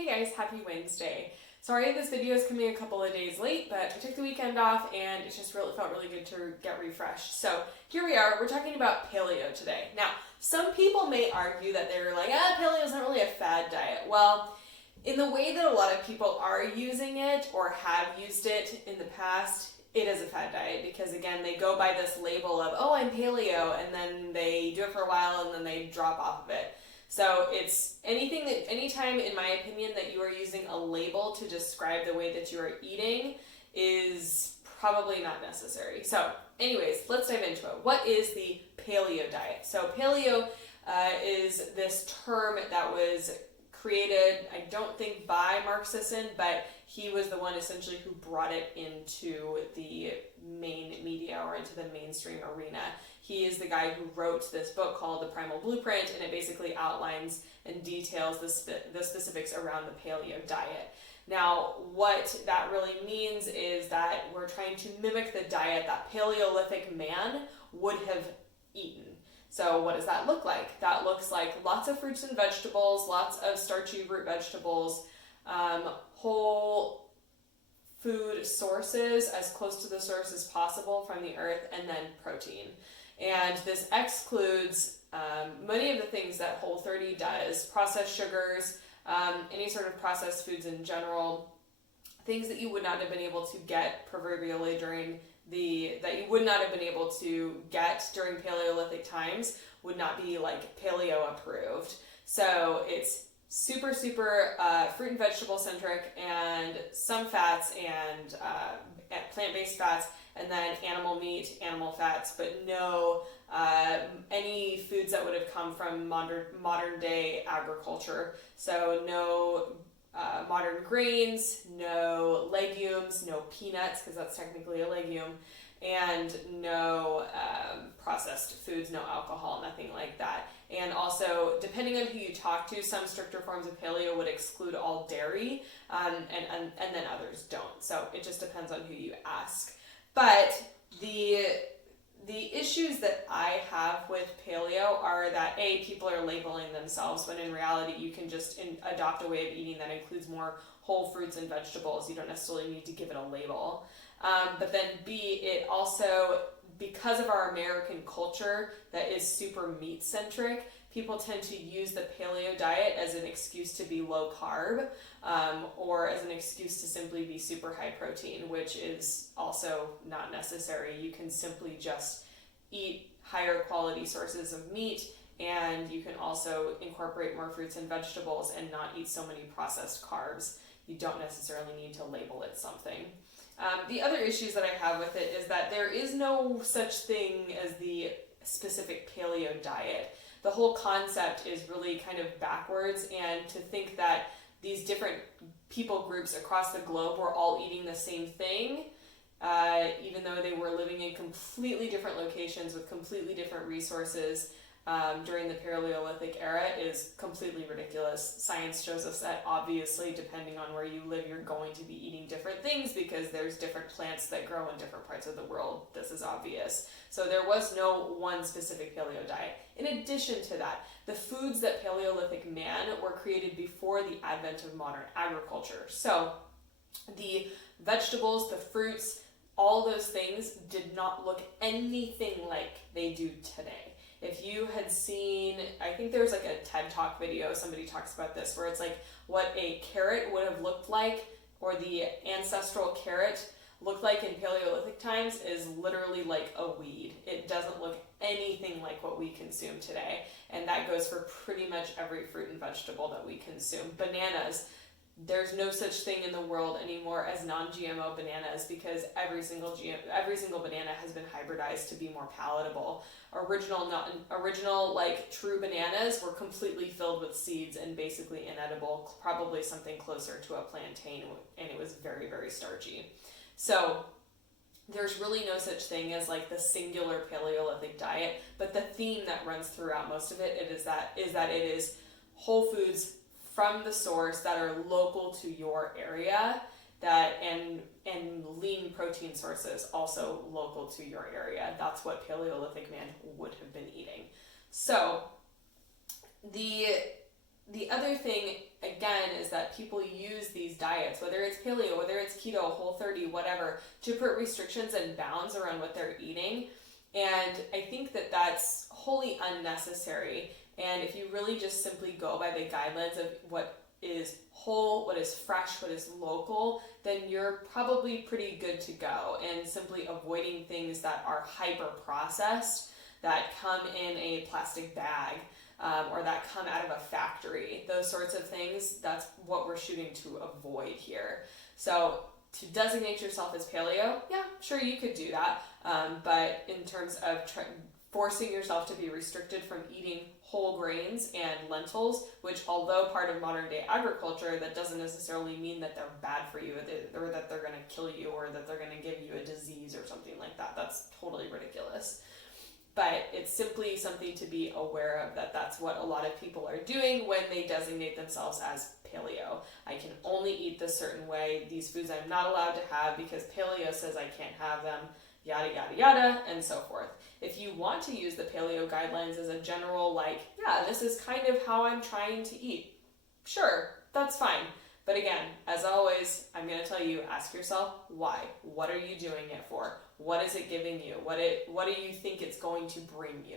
Hey guys, happy Wednesday. Sorry this video is coming a couple of days late, but I took the weekend off and it just really felt really good to get refreshed. So here we are, we're talking about paleo today. Now, some people may argue that they're like, paleo isn't really a fad diet. Well, in the way that a lot of people are using it or have used it in the past, it is a fad diet because again, they go by this label of, oh, I'm paleo, and then they do it for a while and then they drop off of it. So it's anytime in my opinion that you are using a label to describe the way that you are eating is probably not necessary. So anyways, let's dive into it. What is the paleo diet? So paleo is this term that was created, I don't think by Mark Sisson, but he was the one essentially who brought it into the main media or into the mainstream arena. He is the guy who wrote this book called The Primal Blueprint, and it basically outlines and details the specifics around the paleo diet. Now, what that really means is that we're trying to mimic the diet that Paleolithic man would have eaten. So what does that look like? That looks like lots of fruits and vegetables, lots of starchy root vegetables, whole food sources as close to the source as possible from the earth, and then protein. And this excludes many of the things that Whole30 does, processed sugars, any sort of processed foods in general, things that you would not have been able to get proverbially that you would not have been able to get during Paleolithic times would not be like paleo approved. So it's super fruit and vegetable centric, and some fats and plant-based fats, and then animal meat, animal fats, but no any foods that would have come from modern day agriculture. So no modern grains, no legumes, no peanuts, because that's technically a legume, and no processed foods, no alcohol, nothing like that. And also, depending on who you talk to, some stricter forms of paleo would exclude all dairy, and then others don't. So it just depends on who you ask. But the issues that I have with paleo are that people are labeling themselves when in reality you can just adopt a way of eating that includes more whole fruits and vegetables. You don't necessarily need to give it a label. But then B, it also, because of our American culture that is super meat centric, people tend to use the paleo diet as an excuse to be low carb, or as an excuse to simply be super high protein, which is also not necessary. You can simply just eat higher quality sources of meat, and you can also incorporate more fruits and vegetables and not eat so many processed carbs. You don't necessarily need to label it something. The other issues that I have with it is that there is no such thing as the specific paleo diet. The whole concept is really kind of backwards, and to think that these different people groups across the globe were all eating the same thing, even though they were living in completely different locations with completely different resources during the Paleolithic era, is completely ridiculous. Science shows us that obviously, depending on where you live, you're going to be eating different things because there's different plants that grow in different parts of the world. This is obvious. So there was no one specific paleo diet. In addition to that, the foods that Paleolithic man were created before the advent of modern agriculture. So the vegetables, the fruits, all those things did not look anything like they do today. If you had seen, I think there's like a TED Talk video, somebody talks about this, where it's like what a carrot would have looked like, or the ancestral carrot looked like in Paleolithic times, is literally like a weed. It doesn't look anything like what we consume today. And that goes for pretty much every fruit and vegetable that we consume. Bananas, there's no such thing in the world anymore as non-GMO bananas, because every single banana has been hybridized to be more palatable. Original like true bananas were completely filled with seeds and basically inedible, probably something closer to a plantain, and it was very, very starchy. So there's really no such thing as like the singular Paleolithic diet, but the theme that runs throughout most of it is that it is whole foods from the source that are local to your area, and lean protein sources also local to your area. That's what Paleolithic man would have been eating. So the other thing again is that that people use these diets, whether it's paleo, whether it's keto, Whole30, whatever, to put restrictions and bounds around what they're eating. And I think that that's wholly unnecessary. And if you really just simply go by the guidelines of what is whole, what is fresh, what is local, then you're probably pretty good to go. And simply avoiding things that are hyper processed, that come in a plastic bag, or that come out of a factory, those sorts of things, that's what we're shooting to avoid here. So to designate yourself as paleo, yeah, sure, you could do that. But in terms of forcing yourself to be restricted from eating whole grains and lentils, which although part of modern day agriculture, that doesn't necessarily mean that they're bad for you or that they're going to kill you or that they're going to give you a disease or something like that. That's totally ridiculous. But it's simply something to be aware of, that that's what a lot of people are doing when they designate themselves as paleo. I can only eat this certain way. These foods I'm not allowed to have because paleo says I can't have them, yada, yada, yada, and so forth. If you want to use the paleo guidelines as a general, like, yeah, this is kind of how I'm trying to eat, sure, that's fine. But again, as always, I'm going to tell you, ask yourself why. What are you doing it for? What is it giving you? What do you think it's going to bring you?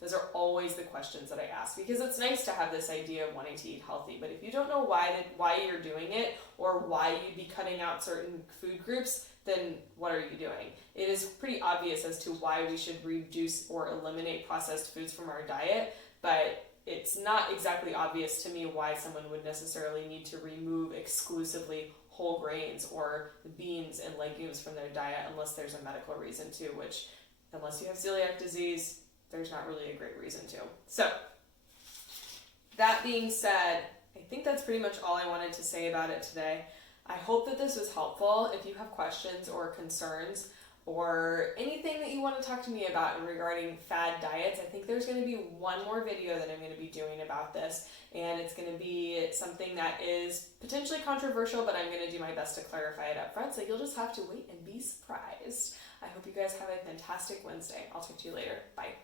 Those are always the questions that I ask, because it's nice to have this idea of wanting to eat healthy, but if you don't know why you're doing it or why you'd be cutting out certain food groups, then what are you doing? It is pretty obvious as to why we should reduce or eliminate processed foods from our diet, but it's not exactly obvious to me why someone would necessarily need to remove exclusively whole grains or beans and legumes from their diet unless there's a medical reason to, which unless you have celiac disease, there's not really a great reason to. So that being said, I think that's pretty much all I wanted to say about it today. I hope that this was helpful. If you have questions or concerns or anything that you want to talk to me about regarding fad diets, I think there's going to be one more video that I'm going to be doing about this, and it's going to be something that is potentially controversial, but I'm going to do my best to clarify it up front, so you'll just have to wait and be surprised. I hope you guys have a fantastic Wednesday. I'll talk to you later. Bye.